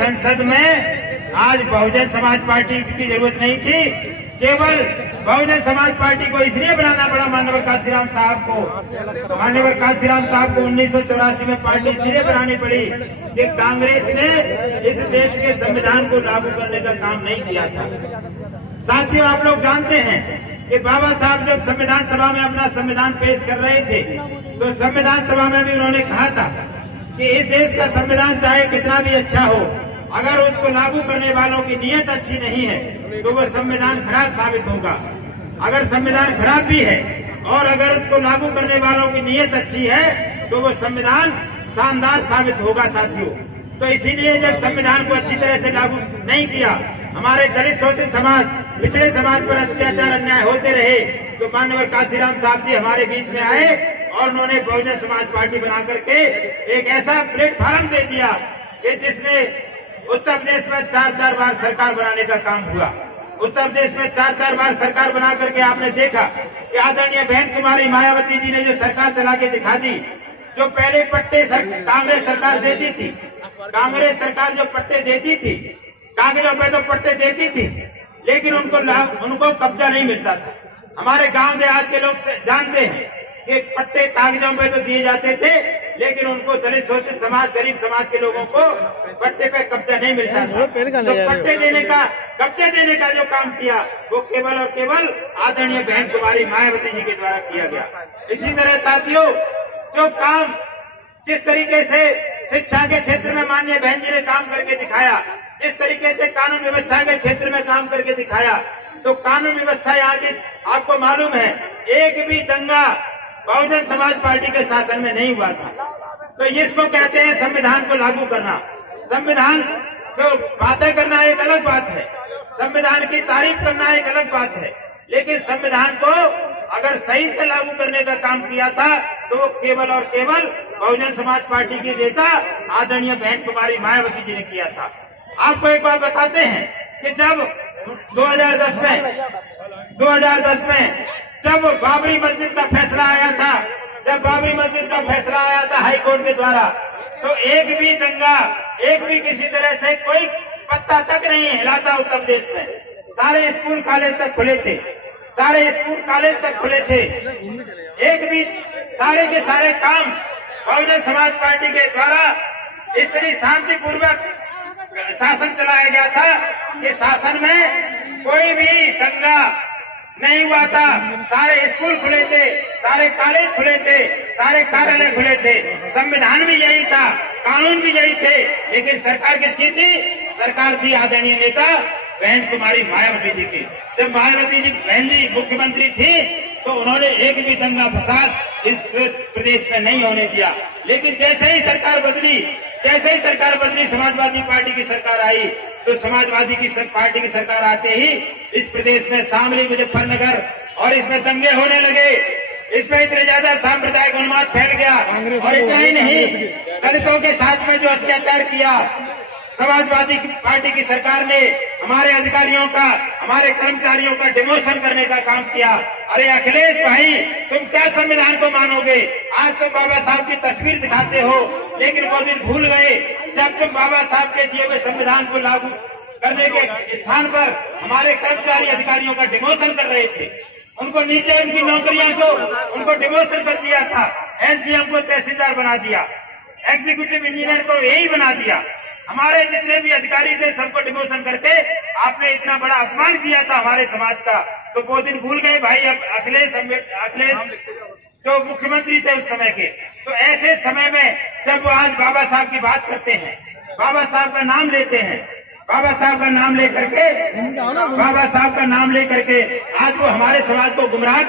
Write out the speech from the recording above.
संसद में आज बहुजन समाज पार्टी की जरूरत नहीं थी। केवल बहुजन समाज पार्टी को इसलिए बनाना पड़ा माननीय काशीराम साहब को। माननीय काशीराम साहब को 1984 में पार्टी इसलिए बनानी पड़ी कि कांग्रेस ने इस देश के संविधान को लागू करने का काम नहीं किया था। साथियों, आप लोग जानते हैं कि बाबा साहब जब संविधान सभा में अपना संविधान पेश कर रहे थे तो संविधान सभा में भी उन्होंने कहा था कि इस देश का संविधान चाहे कितना भी अच्छा हो, अगर उसको लागू करने वालों की नीयत अच्छी नहीं है तो वह संविधान खराब साबित होगा। अगर संविधान खराब भी है और अगर उसको लागू करने वालों की नीयत अच्छी है तो वह संविधान शानदार साबित होगा। साथियों, तो इसीलिए जब संविधान को अच्छी तरह से लागू नहीं किया, हमारे दलित शोषित समाज, पिछड़े समाज पर अत्याचार अन्याय होते रहे, तो माननीय काशीराम साहब जी हमारे बीच में आए और उन्होंने बहुजन समाज पार्टी बना करके एक ऐसा प्लेटफॉर्म दे दिया कि जिसने उत्तर प्रदेश में 4-4 बार सरकार बनाने का काम हुआ। उत्तर प्रदेश में 4-4 बार सरकार बना करके आपने देखा कि आदरणीय बहन कुमारी मायावती जी ने जो सरकार चला के दिखा दी। जो पहले पट्टे कांग्रेस सरकार देती थी, कांग्रेस सरकार जो पट्टे देती थी, कागजों पे तो पट्टे देती थी लेकिन उनको कब्जा नहीं मिलता था। हमारे गांव देहात के लोग जानते हैं कि पट्टे कागजों पे तो दिए जाते थे लेकिन उनको दलित शोषित समाज, गरीब समाज के लोगों को पट्टे पे कब्जा नहीं मिलता था। तो पट्टे देने का, कब्जा देने का जो काम किया वो केवल और केवल आदरणीय बहन कुमारी मायावती जी के द्वारा किया गया। इसी तरह साथियों, जो काम जिस तरीके से शिक्षा के क्षेत्र में माननीय बहन जी ने काम करके दिखाया, जिस तरीके से कानून व्यवस्था के क्षेत्र में काम करके दिखाया, तो कानून व्यवस्था यहाँ की आपको मालूम है, एक भी दंगा बहुजन समाज पार्टी के शासन में नहीं हुआ था। तो इसको कहते हैं संविधान को लागू करना। संविधान को बातें करना एक अलग बात है, संविधान की तारीफ करना एक अलग बात है, लेकिन संविधान को अगर सही से लागू करने का काम किया था तो वो केवल और केवल बहुजन समाज पार्टी की नेता आदरणीय बहन कुमारी मायावती जी ने किया था। आपको एक बात बताते हैं कि जब 2010 में जब बाबरी मस्जिद का फैसला आया था, जब बाबरी मस्जिद का फैसला आया था हाई कोर्ट के द्वारा, तो एक भी दंगा, एक भी किसी तरह से कोई पत्ता तक नहीं हिला था उत्तर प्रदेश में। सारे स्कूल कॉलेज तक खुले थे, सारे स्कूल कॉलेज तक खुले थे। एक भी सारे के सारे काम बहुजन समाज पार्टी के द्वारा इतनी शांतिपूर्वक शासन चलाया गया था कि शासन में कोई भी दंगा नहीं हुआ था। सारे स्कूल खुले थे, सारे कॉलेज खुले थे, सारे कार्यालय खुले थे। संविधान भी यही था, कानून भी यही थे, लेकिन सरकार किसकी थी? सरकार थी आदरणीय नेता बहन कुमारी मायावती जी की। जब मायावती जी बहन जी मुख्यमंत्री थी तो उन्होंने एक भी दंगा फसाद इस प्रदेश में नहीं होने दिया। लेकिन जैसे ही सरकार बदली, समाजवादी पार्टी की सरकार आई, तो समाजवादी की पार्टी की सरकार आते ही इस प्रदेश में शामली, मुजफ्फरनगर और इसमें दंगे होने लगे। इसमें इतने ज्यादा सांप्रदायिक उन्माद फैल गया और इतना ही नहीं, दलितों के साथ में जो अत्याचार किया समाजवादी पार्टी की सरकार ने, हमारे अधिकारियों का, हमारे कर्मचारियों का डिमोशन करने का काम किया। अरे अखिलेश भाई, तुम क्या संविधान को मानोगे? आज तुम बाबा साहब की तस्वीर दिखाते हो, लेकिन वो दिन भूल गए जब तुम बाबा साहब के दिए हुए संविधान को लागू करने के स्थान पर हमारे कर्मचारी अधिकारियों का डिमोशन कर रहे थे। उनको नीचे उनकी नौकरियों को उनको डिमोशन कर दिया था। एसडीएम को तहसीलदार बना दिया, एग्जीक्यूटिव इंजीनियर को यही बना दिया। हमारे जितने भी अधिकारी थे सबको डिमोशन करके आपने इतना बड़ा अपमान किया था हमारे समाज का, तो वो दिन भूल गए भाई। अब अखिलेश जो मुख्यमंत्री थे उस समय के, तो ऐसे समय में जब वो आज बाबा साहब की बात करते हैं, बाबा साहब का नाम लेते हैं, बाबा साहब का नाम लेकर के आज वो हमारे समाज को गुमराह